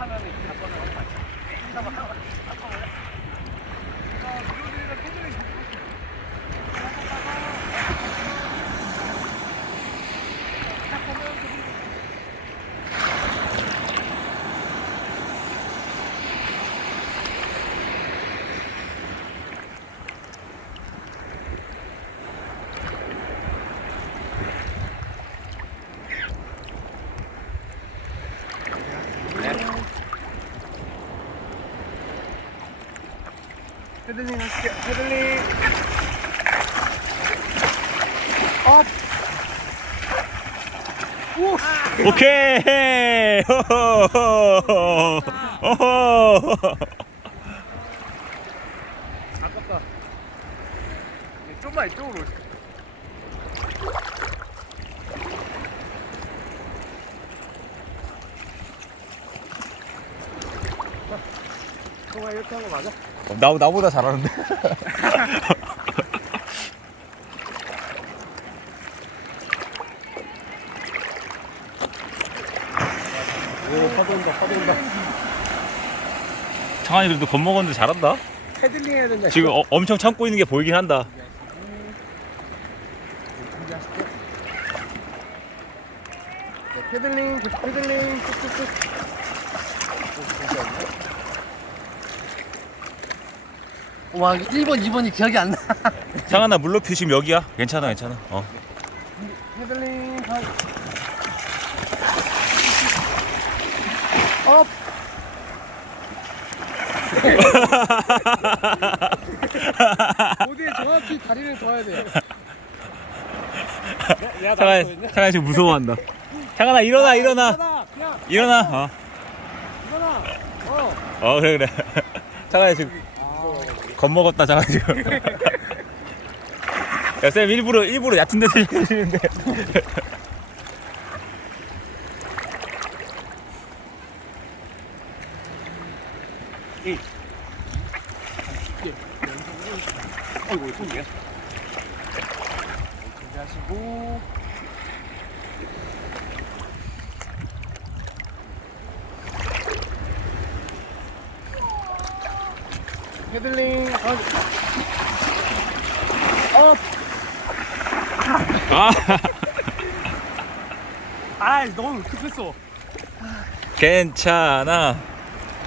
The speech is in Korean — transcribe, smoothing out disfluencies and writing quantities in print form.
하면 이렇게 한번 하는 거 같아. 헤들링 할게요. 헤들링 업. 오. 오케이. 호호호. 오호. 아깝다. 좀만 이쪽으로 오세요. 동아 이렇게 한 거 맞아? 나보다 잘하는데. 오, 파도 온다, 파도 온다. 창환이 그래도 겁먹었는데 잘한다. 헤들링 해야 된다. 지금 엄청 참고 있는 게 보이긴 한다. 준비하시죠. 네, 패들링, 계속 패들링, 뚝뚝뚝. 와 1번 2번이 기억이 안 나. 창환아 물높이 지금 여기야. 괜찮아 괜찮아. 헤들링, 가. 업. 어디에 정확히 다리를 둬야 돼요. 야, 창환이 지금 무서워한다. 창환아 일어나. 그냥 일어나. 일어나. 그래. 창환이 지금 겁먹었다. 창환이 지금. 야, 쌤 일부러 얕은 데서 시키시는데. 어이구, 손이야. 준비하시고. 헤들링, 업. 아, 너무 급했어. 괜찮아.